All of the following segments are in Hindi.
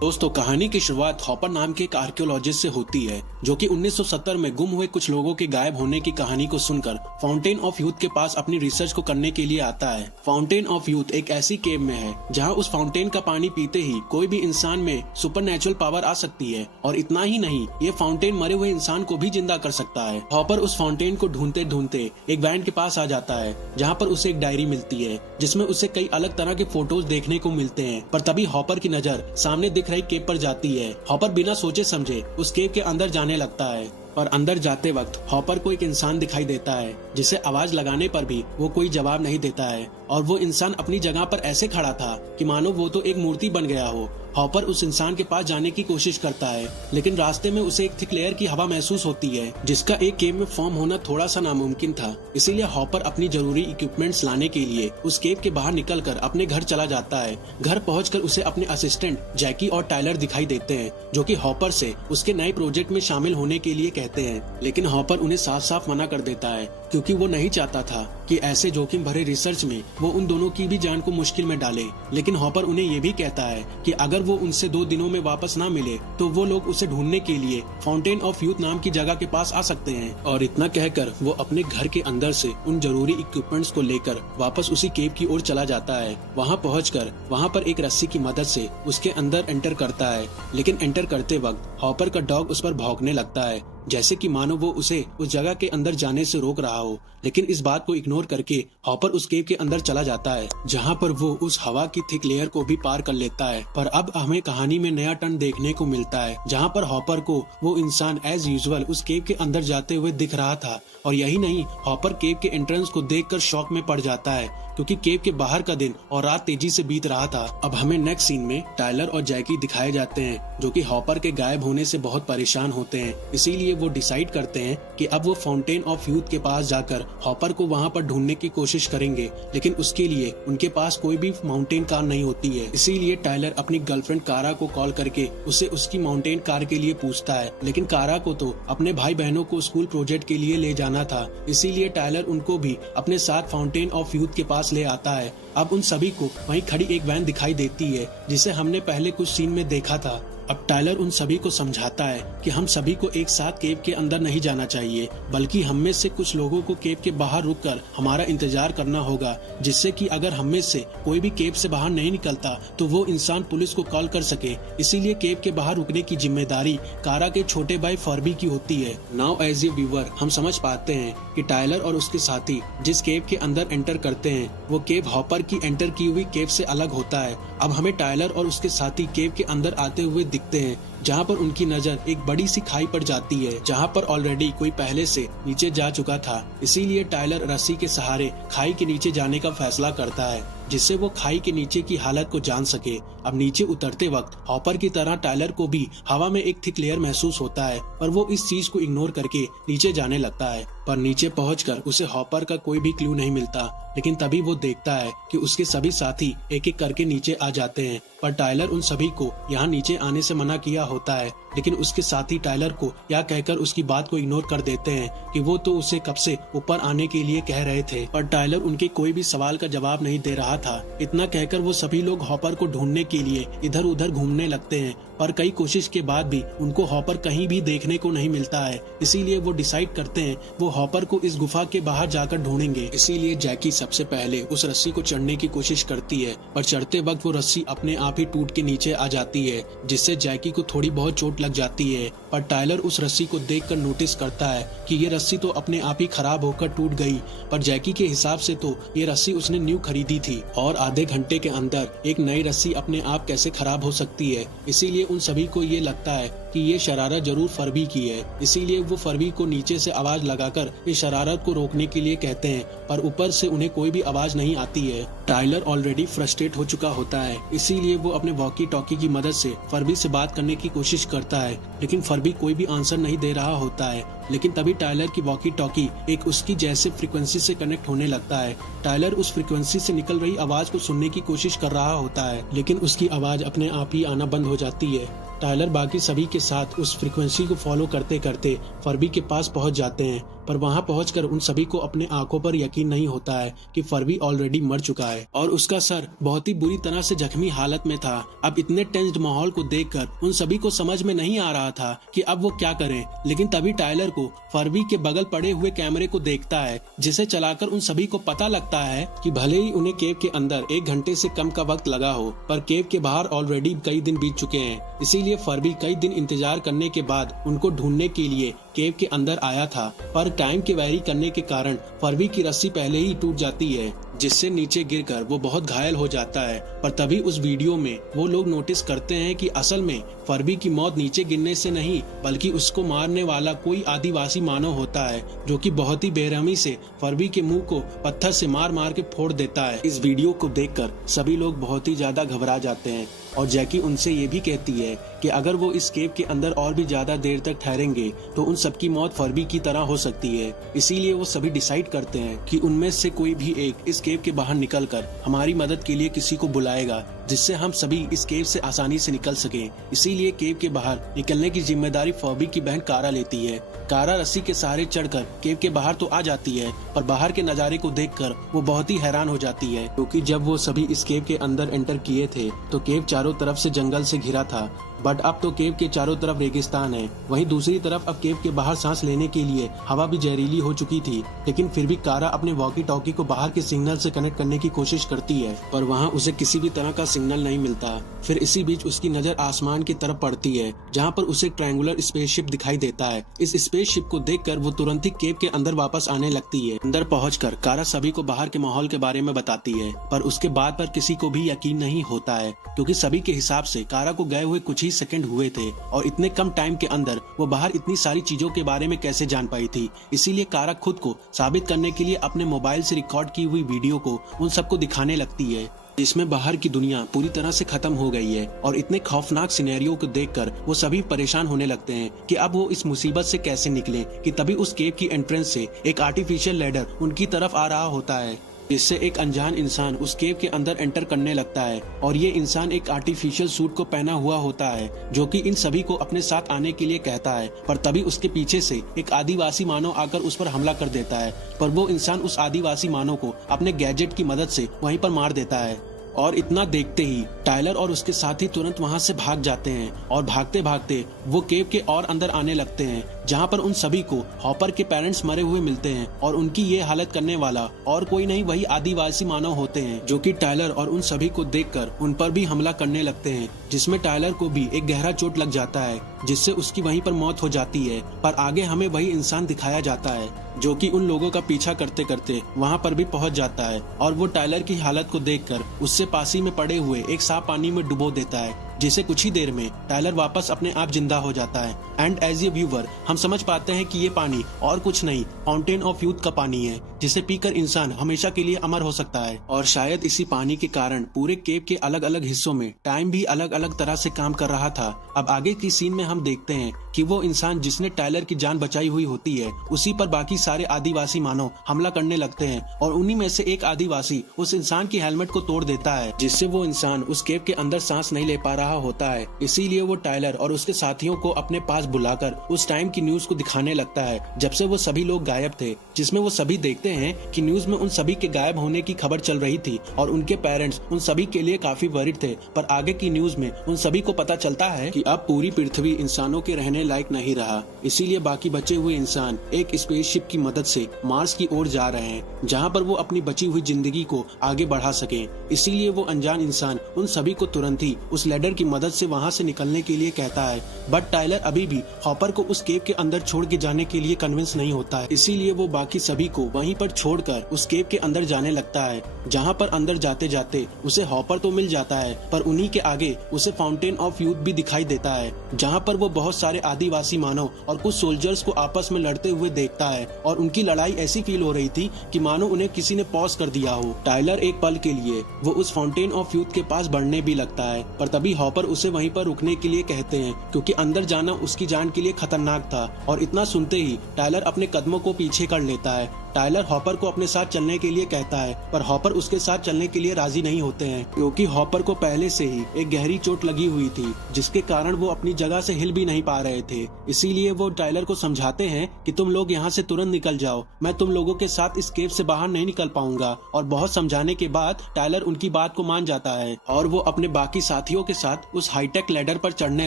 दोस्तों, कहानी की शुरुआत हॉपर नाम के एक आर्कियोलॉजिस्ट से होती है जो कि 1970 में गुम हुए कुछ लोगों के गायब होने की कहानी को सुनकर फाउंटेन ऑफ यूथ के पास अपनी रिसर्च को करने के लिए आता है। फाउंटेन ऑफ यूथ एक ऐसी केव में है जहां उस फाउंटेन का पानी पीते ही कोई भी इंसान में सुपरनैचुरल पावर आ सकती है, और इतना ही नहीं, ये फाउंटेन मरे हुए इंसान को भी जिंदा कर सकता है। हॉपर उस फाउंटेन को ढूंढते ढूंढते एक वैन के पास आ जाता है जहाँ पर उसे एक डायरी मिलती है जिसमें उसे कई अलग तरह के फोटोज देखने को मिलते हैं। पर तभी हॉपर की नजर सामने दिख रही केव पर जाती है। हॉपर बिना सोचे समझे उस केव के अंदर जाने लगता है, और अंदर जाते वक्त हॉपर को एक इंसान दिखाई देता है जिसे आवाज लगाने पर भी वो कोई जवाब नहीं देता है, और वो इंसान अपनी जगह पर ऐसे खड़ा था कि मानो वो तो एक मूर्ति बन गया हो। हॉपर उस इंसान के पास जाने की कोशिश करता है, लेकिन रास्ते में उसे एक थिक लेयर की हवा महसूस होती है जिसका एक केव में फॉर्म होना थोड़ा सा नामुमकिन था। इसीलिए हॉपर अपनी जरूरी इक्विपमेंट्स लाने के लिए उस केव के बाहर निकलकर अपने घर चला जाता है। घर पहुंचकर उसे अपने असिस्टेंट जैकी और टायलर दिखाई देते हैं जो कि हॉपर से उसके नए प्रोजेक्ट में शामिल होने के लिए कहते हैं, लेकिन हॉपर उन्हें साफ साफ मना कर देता है क्योंकि वो नहीं चाहता था कि ऐसे जोखिम भरे रिसर्च में वो उन दोनों की भी जान को मुश्किल में डाले। लेकिन हॉपर उन्हें ये भी कहता है कि अगर वो उनसे 2 दिनों में वापस ना मिले तो वो लोग उसे ढूंढने के लिए फाउंटेन ऑफ यूथ नाम की जगह के पास आ सकते हैं। और इतना कहकर वो अपने घर के अंदर से उन जरूरी इक्विपमेंट्स को लेकर वापस उसी केव की ओर चला जाता है। वहाँ पहुंचकर वहाँ पर एक रस्सी की मदद से उसके अंदर एंटर करता है, लेकिन एंटर करते वक्त हॉपर का डॉग उस पर भौंकने लगता है जैसे कि मानो वो उसे उस जगह के अंदर जाने से रोक रहा हो। लेकिन इस बात को इग्नोर करके हॉपर उस केव के अंदर चला जाता है जहाँ पर वो उस हवा की थिक लेयर को भी पार कर लेता है। पर अब हमें कहानी में नया टर्न देखने को मिलता है जहाँ पर हॉपर को वो इंसान एज यूजुअल उस केव के अंदर जाते हुए दिख रहा था। और यही नहीं, हॉपर केव के एंट्रेंस को देखकर शॉक में पड़ जाता है क्योंकि केव के बाहर का दिन और रात तेजी से बीत रहा था। अब हमें नेक्स्ट सीन में टायलर और जैकी दिखाए जाते हैं जो कि हॉपर के गायब होने से बहुत परेशान होते हैं। इसीलिए वो डिसाइड करते हैं कि अब वो फाउंटेन ऑफ यूथ के पास जाकर हॉपर को वहाँ पर ढूंढने की कोशिश करेंगे, लेकिन उसके लिए उनके पास कोई भी माउंटेन कार नहीं होती है। इसीलिए टायलर अपनी गर्लफ्रेंड कारा को कॉल करके उसे उसकी माउंटेन कार के लिए पूछता है, लेकिन कारा को तो अपने भाई बहनों को स्कूल प्रोजेक्ट के लिए ले जाना था। इसीलिए टायलर उनको भी अपने साथ फाउंटेन ऑफ यूथ के पास ले आता है। अब उन सभी को वहीं खड़ी एक वैन दिखाई देती है जिसे हमने पहले कुछ सीन में देखा था। अब टायलर उन सभी को समझाता है कि हम सभी को एक साथ केव के अंदर नहीं जाना चाहिए, बल्कि हम में से कुछ लोगों को केव के बाहर रुककर हमारा इंतजार करना होगा, जिससे कि अगर हम में से कोई भी केव से बाहर नहीं निकलता तो वो इंसान पुलिस को कॉल कर सके। इसीलिए केव के बाहर रुकने की जिम्मेदारी कारा के छोटे भाई फॉर्बी की होती है। नाउ एज ए व्यूअर हम समझ पाते हैं कि टायलर और उसके साथी जिस केव के अंदर एंटर करते हैं वो केव हॉपर की एंटर की हुई केव से अलग होता है। अब हमें टायलर और उसके साथी केव के अंदर आते हुए दिखते हैं जहाँ पर उनकी नजर एक बड़ी सी खाई पर जाती है जहाँ पर ऑलरेडी कोई पहले से नीचे जा चुका था। इसीलिए टायलर रस्सी के सहारे खाई के नीचे जाने का फैसला करता है जिससे वो खाई के नीचे की हालत को जान सके। अब नीचे उतरते वक्त हॉपर की तरह टायलर को भी हवा में एक थिक लेयर महसूस होता है, पर वो इस चीज को इग्नोर करके नीचे जाने लगता है। पर नीचे पहुंचकर उसे हॉपर का कोई भी क्लू नहीं मिलता, लेकिन तभी वो देखता है कि उसके सभी साथी एक एक करके नीचे आ जाते हैं। पर टायलर उन सभी को यहाँ नीचे आने से मना किया होता है, लेकिन उसके साथी टायलर को यह कहकर उसकी बात को इग्नोर कर देते हैं कि वो तो उसे कब से ऊपर आने के लिए कह रहे थे। पर टायलर उनके कोई भी सवाल का जवाब नहीं दे रहा था। इतना कहकर वो सभी लोग हॉपर को ढूंढने के लिए इधर उधर घूमने लगते हैं, पर कई कोशिश के बाद भी उनको हॉपर कहीं भी देखने को नहीं मिलता है। इसीलिए वो डिसाइड करते हैं वो हॉपर को इस गुफा के बाहर जाकर ढूंढेंगे। इसीलिए जैकी सबसे पहले उस रस्सी को चढ़ने की कोशिश करती है, पर चढ़ते वक्त वो रस्सी अपने आप ही टूट के नीचे आ जाती है, जिससे जैकी को थोड़ी बहुत चोट लग जाती है। पर टायलर उस रस्सी को देखकर नोटिस करता है कि ये रस्सी तो अपने आप ही खराब होकर टूट गई, पर जैकी के हिसाब से तो ये रस्सी उसने न्यू खरीदी थी, और आधे घंटे के अंदर एक नई रस्सी अपने आप कैसे खराब हो सकती है। इसीलिए उन सभी को ये लगता है कि ये शरारत जरूर फर्बी की है। इसीलिए वो फर्बी को नीचे से आवाज लगाकर इस शरारत को रोकने के लिए कहते हैं, पर ऊपर से उन्हें कोई भी आवाज नहीं आती है। टायलर ऑलरेडी फ्रस्ट्रेट हो चुका होता है, इसीलिए वो अपने वॉकी टॉकी की मदद से फर्बी से बात करने की कोशिश करता है, लेकिन फर्बी कोई भी आंसर नहीं दे रहा होता है। लेकिन तभी टायलर की वॉकी टॉकी एक उसकी जैसे फ्रीक्वेंसी से कनेक्ट होने लगता है। टायलर उस फ्रीक्वेंसी से निकल रही आवाज को सुनने की कोशिश कर रहा होता है, लेकिन उसकी आवाज अपने आप ही आना बंद हो जाती है। टायलर बाकी सभी के साथ उस फ्रीक्वेंसी को फॉलो करते करते फर्बी के पास पहुंच जाते हैं, पर वहाँ पहुंचकर उन सभी को अपने आंखों पर यकीन नहीं होता है कि फर्बी ऑलरेडी मर चुका है और उसका सर बहुत ही बुरी तरह से जख्मी हालत में था। अब इतने टेंस्ड माहौल को देखकर उन सभी को समझ में नहीं आ रहा था कि अब वो क्या करें, लेकिन तभी टाइलर को फर्बी के बगल पड़े हुए कैमरे को देखता है, जिसे चलाकर उन सभी को पता लगता है कि भले ही उन्हें केव के अंदर 1 घंटे से कम का वक्त लगा हो, पर केव के बाहर ऑलरेडी कई दिन बीत चुके हैं। इसीलिए फर्बी कई दिन इंतजार करने के बाद उनको ढूंढने के लिए केव के अंदर आया था, पर टाइम के वैरी करने के कारण फर्बी की रस्सी पहले ही टूट जाती है, जिससे नीचे गिरकर वो बहुत घायल हो जाता है। पर तभी उस वीडियो में वो लोग नोटिस करते हैं कि असल में फर्बी की मौत नीचे गिरने से नहीं, बल्कि उसको मारने वाला कोई आदिवासी मानव होता है, जो कि बहुत ही बेरहमी से फर्बी के मुंह को पत्थर से मार मार के फोड़ देता है। इस वीडियो को देखकर सभी लोग बहुत ही ज्यादा घबरा जाते हैं और जैकी उनसे ये भी कहती है कि अगर वो इस केव के अंदर और भी ज्यादा देर तक ठहरेंगे तो उन सबकी मौत फर्बी की तरह हो सकती है। इसीलिए वो सभी डिसाइड करते हैं कि उनमें से कोई भी एक इस केव के बाहर निकलकर हमारी मदद के लिए किसी को बुलाएगा, जिससे हम सभी इस केव से आसानी से निकल सकें। इसीलिए केव के बाहर निकलने की जिम्मेदारी फर्बी की बहन कारा लेती है। कारा रस्सी के सहारे चढ़कर केव के बाहर तो आ जाती है, पर बाहर के नजारे को देखकर वो बहुत ही हैरान हो जाती है, क्योंकि जब वो सभी इस केव के अंदर एंटर किए थे तो केव चारों तरफ से जंगल से घिरा था, बट अब तो केव के चारों तरफ रेगिस्तान है। वहीं दूसरी तरफ अब केव के बाहर सांस लेने के लिए हवा भी जहरीली हो चुकी थी, लेकिन फिर भी कारा अपने वॉकी टॉकी को बाहर के सिग्नल से कनेक्ट करने की कोशिश करती है, पर वहाँ उसे किसी भी तरह का सिग्नल नहीं मिलता। फिर इसी बीच उसकी नजर आसमान की तरफ पड़ती है, जहाँ पर उसे ट्रायंगुलर स्पेसशिप दिखाई देता है। इस स्पेसशिप को देखकर वो तुरंत ही केव के अंदर वापस आने लगती है। अंदर पहुंचकर कारा सभी को बाहर के माहौल के बारे में बताती है, पर उसके बाद पर किसी को भी यकीन नहीं होता है, क्योंकि सभी के हिसाब से कारा को गए हुए कुछ ही सेकंड हुए थे और इतने कम टाइम के अंदर वो बाहर इतनी सारी चीजों के बारे में कैसे जान पाई थी। इसीलिए कारा खुद को साबित करने के लिए अपने मोबाइल से रिकॉर्ड की हुई वीडियो को उन सबको दिखाने लगती है, जिसमें बाहर की दुनिया पूरी तरह से खत्म हो गई है। और इतने खौफनाक सिनेरियो को देखकर वो सभी परेशान होने लगते हैं कि अब वो इस मुसीबत से कैसे निकलें, कि तभी उस केव की एंट्रेंस से एक आर्टिफिशियल लैडर उनकी तरफ आ रहा होता है, जिससे एक अनजान इंसान उस केव के अंदर एंटर करने लगता है। और ये इंसान एक आर्टिफिशियल सूट को पहना हुआ होता है, जो कि इन सभी को अपने साथ आने के लिए कहता है, पर तभी उसके पीछे से एक आदिवासी मानव आकर उस पर हमला कर देता है, पर वो इंसान उस आदिवासी मानव को अपने गैजेट की मदद से वहीं पर मार देता है। और इतना देखते ही टाइलर और उसके साथी तुरंत वहां से भाग जाते हैं और भागते भागते वो केव के और अंदर आने लगते हैं, जहां पर उन सभी को हॉपर के पेरेंट्स मरे हुए मिलते हैं और उनकी ये हालत करने वाला और कोई नहीं वही आदिवासी मानव होते हैं, जो कि टाइलर और उन सभी को देखकर उन पर भी हमला करने लगते हैं, जिसमें टाइलर को भी एक गहरा चोट लग जाता है, जिससे उसकी वहीं पर मौत हो जाती है। पर आगे हमें वही इंसान दिखाया जाता है जो कि उन लोगों का पीछा करते करते वहां पर भी पहुंच जाता है और वो टाइलर की हालत को देखकर उससे पास ही में पड़े हुए एक सांप पानी में डुबो देता है, जिसे कुछ ही देर में टाइलर वापस अपने आप जिंदा हो जाता है। एंड एज ए व्यूवर हम समझ पाते हैं कि ये पानी और कुछ नहीं, फाउंटेन ऑफ यूथ का पानी है, जिसे पीकर इंसान हमेशा के लिए अमर हो सकता है। और शायद इसी पानी के कारण पूरे केव के अलग अलग हिस्सों में टाइम भी अलग अलग तरह से काम कर रहा था। अब आगे की सीन में हम देखते हैं कि वो इंसान जिसने टाइलर की जान बचाई हुई होती है, उसी पर बाकी सारे आदिवासी मानव हमला करने लगते हैं और उन्हीं में से एक आदिवासी उस इंसान की हेलमेट को तोड़ देता है, जिससे वो इंसान उस केव के अंदर सांस नहीं ले पा रहा होता है। इसीलिए वो टाइलर और उसके साथियों को अपने पास बुलाकर उस टाइम की न्यूज को दिखाने लगता है, जब से वो सभी लोग गायब थे, जिसमें वो सभी देखते हैं कि न्यूज में उन सभी के गायब होने की खबर चल रही थी और उनके पेरेंट्स उन सभी के लिए काफी वरीड थे। पर आगे की न्यूज में उन सभी को पता चलता है कि अब पूरी पृथ्वी इंसानों के रहने लायक नहीं रहा। इसीलिए बाकी बचे हुए इंसान एक स्पेसशिप की मदद से मार्स की ओर जा रहे हैं, जहां पर वो अपनी बची हुई जिंदगी को आगे बढ़ा सके। इसीलिए वो अनजान इंसान उन सभी को तुरंत ही उस लैडर की मदद से वहां से निकलने के लिए कहता है, बट टाइलर अभी भी हॉपर को उस केव के अंदर छोड़ के जाने के लिए कन्विंस नहीं होता है। इसीलिए वो बाकी सभी को वहीं पर छोड़कर उस केव के अंदर जाने लगता है, जहां पर अंदर जाते जाते उसे हॉपर तो मिल जाता है, पर उन्हीं के आगे उसे फाउंटेन ऑफ यूथ भी दिखाई देता है, जहां पर वो बहुत सारे आदिवासी मानव और कुछ सोल्जर्स को आपस में लड़ते हुए देखता है और उनकी लड़ाई ऐसी फील हो रही थी कि मानो उन्हें किसी ने पॉज कर दिया हो। टाइलर एक पल के लिए वो उस फाउंटेन ऑफ यूथ के पास बढ़ने भी लगता है, पर तभी हॉपर उसे वहीं पर रुकने के लिए कहते हैं क्योंकि अंदर जाना उसकी जान के लिए खतरनाक था। और इतना सुनते ही टायलर अपने कदमों को पीछे कर लेता है। टायलर हॉपर को अपने साथ चलने के लिए कहता है, पर हॉपर उसके साथ चलने के लिए राजी नहीं होते हैं क्योंकि हॉपर को पहले से ही एक गहरी चोट लगी हुई थी, जिसके कारण वो अपनी जगह से हिल भी नहीं पा रहे थे। इसीलिए वो टायलर को समझाते हैं कि तुम लोग यहाँ से तुरंत निकल जाओ, मैं तुम लोगों के साथ इस केव से बाहर नहीं निकल पाऊंगा। और बहुत समझाने के बाद टायलर उनकी बात को मान जाता है और वो अपने बाकी साथियों के साथ उस हाईटेक लैडर पर चढ़ने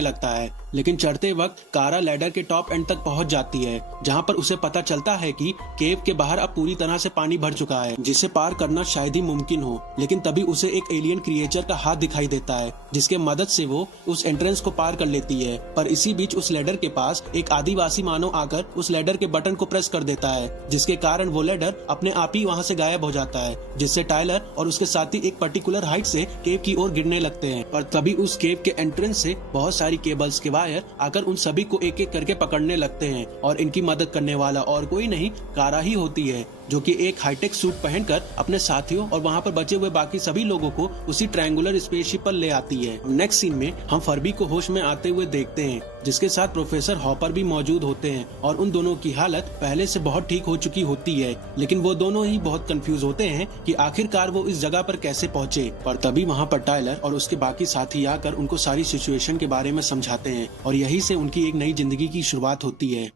लगता है। लेकिन चढ़ते वक्त कारा लैडर के टॉप एंड तक पहुंच जाती है, जहां पर उसे पता चलता है कि केव के बाहर अब पूरी तरह से पानी भर चुका है, जिसे पार करना शायद ही मुमकिन हो। लेकिन तभी उसे एक एलियन क्रिएचर का हाथ दिखाई देता है, जिसके मदद से वो उस एंट्रेंस को पार कर लेती है। पर इसी बीच उस लैडर के पास एक आदिवासी मानव आकर उस लैडर के बटन को प्रेस कर देता है, जिसके कारण वो लैडर अपने आप ही वहां से गायब हो जाता है, जिससे टायलर और उसके साथी एक पर्टिकुलर हाइट से केव की ओर गिरने लगते हैं। पर तभी उस केव के एंट्रेंस से बहुत सारी केबल्स के वायर आकर उन सभी को एक एक करके पकड़ने लगते हैं और इनकी मदद करने वाला और कोई नहीं, कारा ही होती है, जो कि एक हाईटेक सूट पहनकर अपने साथियों और वहां पर बचे हुए बाकी सभी लोगों को उसी ट्रायंगुलर स्पेसशिप पर ले आती है। नेक्स्ट सीन में हम फर्बी को होश में आते हुए देखते हैं, जिसके साथ प्रोफेसर हॉपर भी मौजूद होते हैं और उन दोनों की हालत पहले से बहुत ठीक हो चुकी होती है। लेकिन वो दोनों ही बहुत कंफ्यूज होते हैं कि आखिरकार वो इस जगह पर कैसे पहुंचे। पर तभी वहां पर टायलर और उसके बाकी साथी आकर उनको सारी सिचुएशन के बारे में समझाते हैं और यही से उनकी एक नई जिंदगी की शुरुआत होती है।